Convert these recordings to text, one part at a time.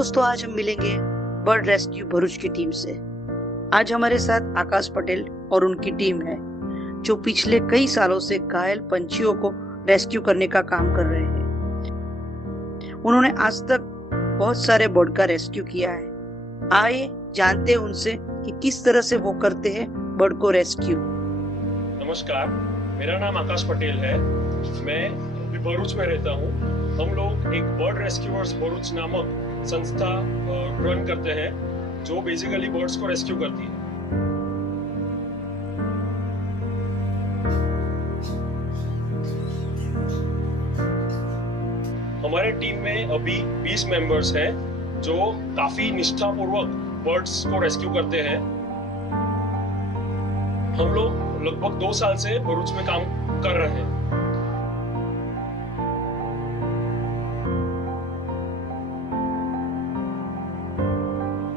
दोस्तों, आज हम मिलेंगे बर्ड रेस्क्यू भरूच की टीम से। आज हमारे साथ आकाश पटेल और उनकी टीम है, जो पिछले कई सालों से घायल पंछियों को रेस्क्यू करने का काम कर रहे हैं। उन्होंने आज तक बहुत सारे बर्ड का रेस्क्यू किया है। आइए जानते हैं उनसे कि किस तरह से वो करते हैं बर्ड को रेस्क्यू। नमस्कार, मेरा नाम आकाश पटेल है। मैं भरूच में रहता हूँ। हम लोग एक बर्ड रेस्क्यूअर्स भरूच नामक संस्था रन करते हैं, जो बेसिकली बर्ड्स को रेस्क्यू करती है। हमारे टीम में अभी 20 मेंबर्स हैं, जो काफी निष्ठापूर्वक बर्ड्स को रेस्क्यू करते हैं। हम लोग लगभग 2 साल से भरूच में काम कर रहे हैं।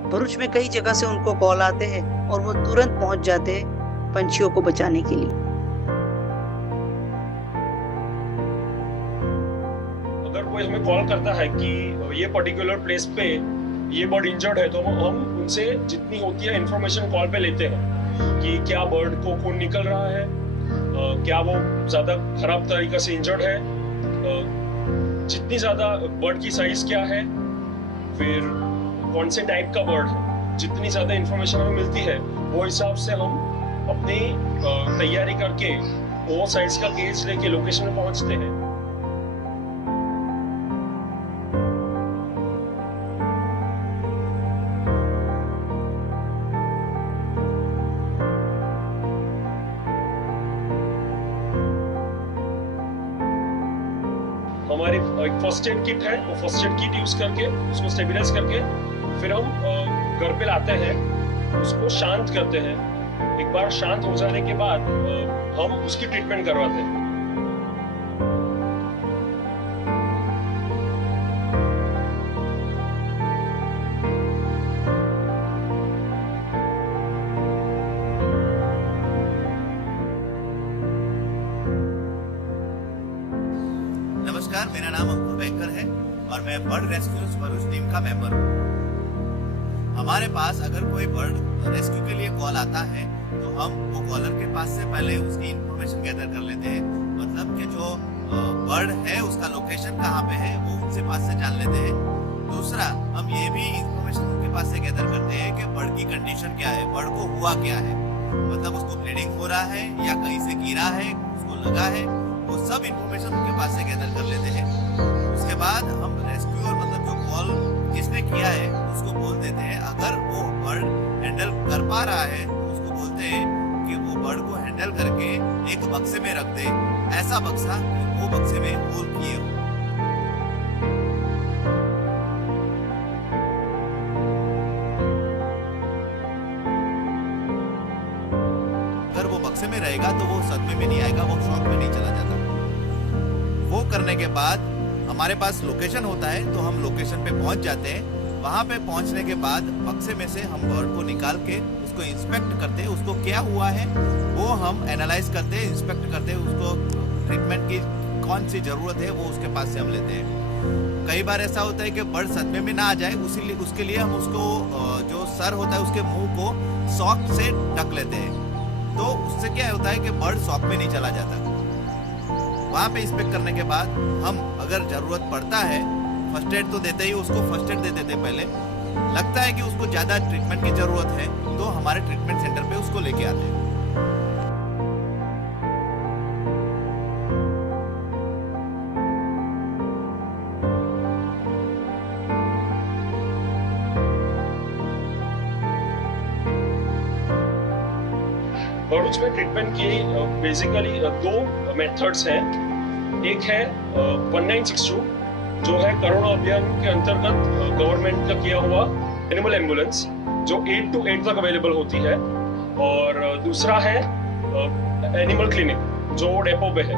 भरूच में कई जगह से उनको कॉल आते हैं और वो तुरंत पहुंच जाते हैं पंछियों को बचाने के लिए। अगर कोई हमें कॉल करता है कि ये पर्टिकुलर प्लेस पे ये बर्ड इंजर्ड है, तो हम उनसे जितनी होती है इंफॉर्मेशन कॉल पे लेते हैं कि क्या बर्ड को खून निकल रहा है, क्या वो ज्यादा खराब तरीके से इंजर्ड है, जितनी ज्यादा बर्ड की साइज क्या है, फिर कौन से टाइप का बर्ड है। जितनी ज्यादा इंफॉर्मेशन हमें मिलती है, वो हिसाब से हम अपनी तैयारी करके वो साइज का केज लेके लोकेशन में पहुंचते हैं। हमारी एक फर्स्ट एड किट है, वो फर्स्ट एड किट यूज करके उसको स्टेबलाइज करके फिर हम घर पे लाते हैं, उसको शांत करते हैं। एक बार शांत हो जाने के बाद हम उसकी ट्रीटमेंट करवाते हैं। नमस्कार, मेरा नाम अंकुर बैंकर है और मैं बर्ड रेस्क्यूअर्स भरूच टीम का मेंबर हूँ। हमारे पास अगर कोई बर्ड रेस्क्यू के लिए कॉल आता है, तो हम वो कॉलर के पास से पहले उसकी इंफॉर्मेशन गैदर कर लेते हैं। मतलब कि जो बर्ड है उसका लोकेशन कहाँ पे है, वो उनसे पास से जान लेते हैं। दूसरा, हम ये भी इंफॉर्मेशन उनके पास से गैदर करते हैं कि बर्ड की कंडीशन क्या है, बर्ड को हुआ क्या है, मतलब उसको ब्लीडिंग हो रहा है या कहीं से गिरा है, उसको लगा है, वो सब इंफॉर्मेशन उनके पास से गैदर कर लेते हैं। उसके बाद हम रेस्क्यूअर मतलब जो कॉल जिसने किया है उसको बोल देते हैं। अगर वो बर्ड हैंडल कर पा रहा है तो उसको बोलते हैं कि वो बर्ड को हैंडल करके एक बक्से में रख दे, ऐसा बक्सा कि वो बक्से में होल किए हो। अगर वो बक्से में रहेगा तो वो सदमे में नहीं आएगा, वो शॉक में नहीं चला जाता। वो करने के बाद हमारे पास लोकेशन होता है, तो हम लोकेशन पे पहुंच जाते हैं। वहां पे पहुंचने के बाद बक्से में से हम बर्ड को निकाल के उसको इंस्पेक्ट करते हैं, उसको क्या हुआ है वो हम एनालाइज करते हैं, इंस्पेक्ट करते हैं, उसको ट्रीटमेंट की कौन सी जरूरत है वो उसके पास से हम लेते हैं। कई बार ऐसा होता है कि बर्ड सदमे में ना आ जाए, उसके लिए हम उसको जो सर होता है उसके मुंह को सॉक से ढक लेते हैं। तो उससे क्या होता है कि बर्ड शॉक में नहीं चला जाता। वहाँ पे इंस्पेक्ट करने के बाद हम अगर जरूरत पड़ता है, फर्स्ट एड तो देते ही, उसको फर्स्ट एड दे देते पहले। लगता है कि उसको ज्यादा ट्रीटमेंट की जरूरत है, तो हमारे ट्रीटमेंट सेंटर पे उसको लेके आते हैं। भरूच में ट्रीटमेंट की बेसिकली 2 मेथड्स हैं। एक है 1962, जो है कोरोना अभियान के अंतर्गत गवर्नमेंट का किया हुआ एनिमल एम्बुलेंस, जो 8 to 8 तक अवेलेबल होती है। और दूसरा है एनिमल क्लिनिक, जो डेपो पे है।